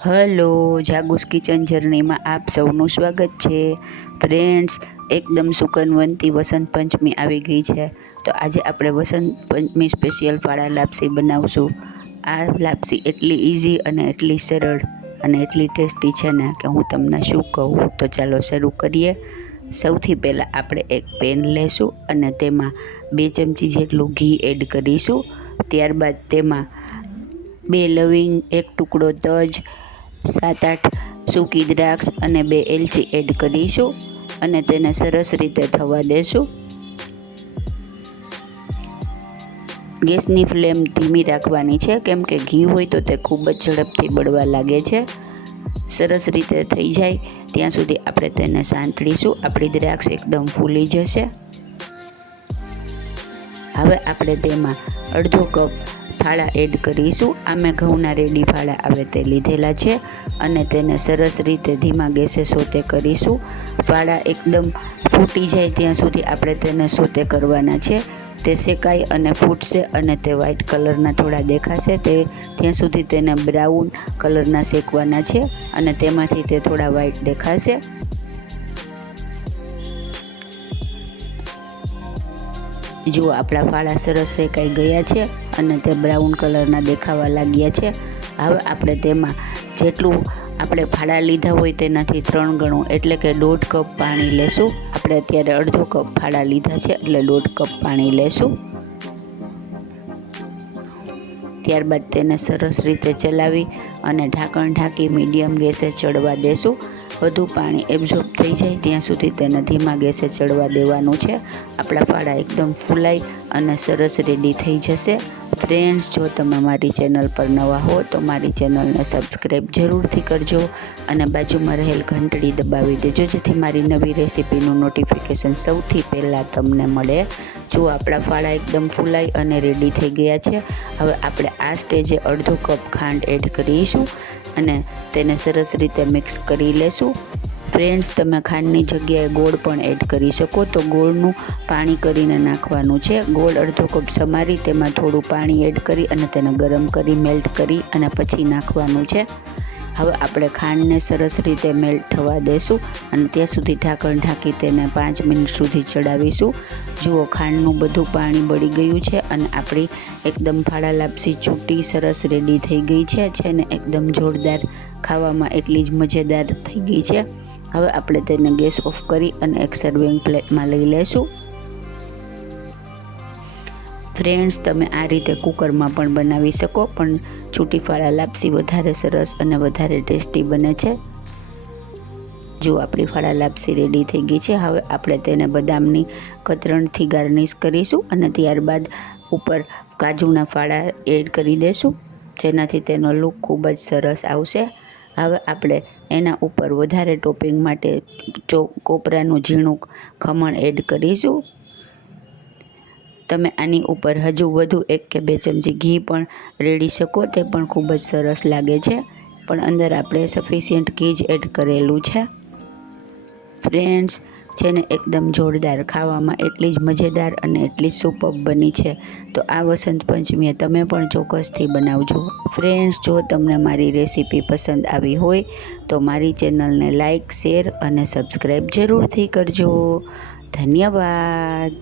Hello, જાગુસ kitchen જર્નીમાં આપ સૌનું સ્વાગત છે. ફ્રેન્ડ્સ, એકદમ સુકનવંતી વસંત પંચમી આવી ગઈ છે. તો આજે આપણે વસંત પંચમી સ્પેશિયલ ફાળા લાપસી બનાવશું. આ લાપસી એટલી ઇઝી અને એટલી સરળ અને એટલી ટેસ્ટી છે ને કે હું તમને શું કહું. તો ચાલો શરૂ કરીએ. સૌથી પહેલાં આપણે એક પેન લેશું અને તેમાં 2 ચમચી જેટલું ઘી એડ કરીશું. ત્યારબાદ તેમાં 2 લવિંગ, 1 ટુકડો તજ, 7-8 સૂકી દ્રાક્ષ અને 2 એલચી એડ કરીશું અને તેને સરસ રીતે થવા દેશું. ગેસની ફ્લેમ ધીમી રાખવાની છે, કેમ કે ઘી હોય તો તે ખૂબ જ ઝડપથી બળવા લાગે છે. સરસ રીતે થઈ જાય ત્યાં સુધી આપણે તેને સાંતળીશું. આપણી દ્રાક્ષ એકદમ ફૂલી જશે. હવે આપણે તેમાં અડધો કપ ફાળા એડ કરીશું. આ મેં ઘઉંના રેડી ફાળા આવે તે લીધેલા છે અને તેને સરસ રીતે ધીમા ગેસે સોતે કરીશું. ફાળા એકદમ ફૂટી જાય ત્યાં સુધી આપણે તેને સોતે કરવાના છે. તે શેકાય અને ફૂટશે અને તે વ્હાઈટ કલરના થોડા દેખાશે ત્યાં સુધી તેને બ્રાઉન કલરના શેકવાના છે અને તેમાંથી તે થોડા વ્હાઈટ દેખાશે. જો આપણા ફાળા સરસ શેકાઈ ગયા છે અને તે બ્રાઉન કલરના દેખાવા લાગ્યા છે. હવે આપણે તેમાં જેટલું આપણે ફાળા લીધા હોય તેનાથી 3 ગણું એટલે કે 1.5 કપ પાણી લેશું. આપણે અત્યારે અડધો કપ ફાળા લીધા છે એટલે 1.5 કપ પાણી લેશું. ત્યારબાદ તેને સરસ રીતે ચલાવી અને ઢાંકણ ઢાંકી મીડિયમ ગેસે ચડવા દેશું. વધુ પાણી એબ્ઝોર્બ થઈ જાય ત્યાં સુધી તેને ધીમા ગેસે ચડવા દેવાનું છે. આપણા ફાળા એકદમ ફૂલાઈ અને સરસ રેડી થઈ જશે. ફ્રેન્ડ્સ, જો તમે મારી ચેનલ પર નવા હો તો મારી ચેનલને સબસ્ક્રાઈબ જરૂરથી કરજો અને બાજુમાં રહેલ ઘંટડી દબાવી દેજો, જેથી મારી નવી રેસીપીનું નોટિફિકેશન સૌથી પહેલાં તમને મળે. જો આપણા ફાળા એકદમ ફૂલાઈ અને રેડી થઈ ગયા છે. હવે આપણે આ સ્ટેજે અડધો કપ ખાંડ એડ કરીશું અને તેને સરસ રીતે મિક્સ કરી લેશું. ફ્રેન્ડ્સ, તમે ખાંડની જગ્યાએ ગોળ પણ એડ કરી શકો. તો ગોળનું પાણી કરીને નાખવાનું છે. ગોળ અડધો કપ સમારી તેમાં થોડું પાણી એડ કરી અને તેને ગરમ કરી મેલ્ટ કરી અને પછી નાખવાનું છે. હવે આપણે ખાંડને સરસ રીતે મેલ્ટ થવા દેશું અને ત્યાં સુધી ઢાંકણ ઢાંકી તેને 5 મિનિટ સુધી ચડાવીશું. જુઓ, ખાંડનું બધું પાણી બળી ગયું છે અને આપણી એકદમ ફાળા લાપસી છૂટી સરસ રેડી થઈ ગઈ છે ને એકદમ જોરદાર, ખાવામાં એટલી જ મજેદાર થઈ ગઈ છે. હવે આપણે તેને ગેસ ઓફ કરી અને એક સર્વિંગ પ્લેટમાં લઈ લેશું. ફ્રેન્ડ્સ, તમે આ રીતે કુકરમાં પણ બનાવી શકો, પણ છૂટી ફાળા લાપસી વધારે સરસ અને વધારે ટેસ્ટી બને છે. જો આપણી ફાળા લાપસી રેડી થઈ ગઈ છે. હવે આપણે તેને બદામની કતરણથી ગાર્નિશ કરીશું અને ત્યારબાદ ઉપર કાજુના ફાળા એડ કરી દઈશું, જેનાથી તેનો લુક ખૂબ જ સરસ આવશે. હવે આપણે એના ઉપર વધારે ટોપિંગ માટે કોપરાનું ઝીણું ખમણ એડ કરીશું. તમે આની ઉપર હજુ વધુ 1 કે 2 ચમચી ઘી પણ રેડી શકો, તે પણ ખૂબ જ સરસ લાગે છે. પણ અંદર આપણે સફિશિયન્ટ ઘી જ એડ કરેલું છે. ફ્રેન્ડ્સ, છે ને એકદમ જોરદાર, ખાવામાં એટલી જ મજેદાર અને એટલી જ સુપર્બ બની છે. તો આ વસંત પંચમીએ તમે પણ ચોક્કસથી બનાવજો. ફ્રેન્ડ્સ, જો તમને મારી રેસીપી પસંદ આવી હોય તો મારી ચેનલને લાઇક, શેર અને સબસ્ક્રાઈબ જરૂરથી કરજો. ધન્યવાદ.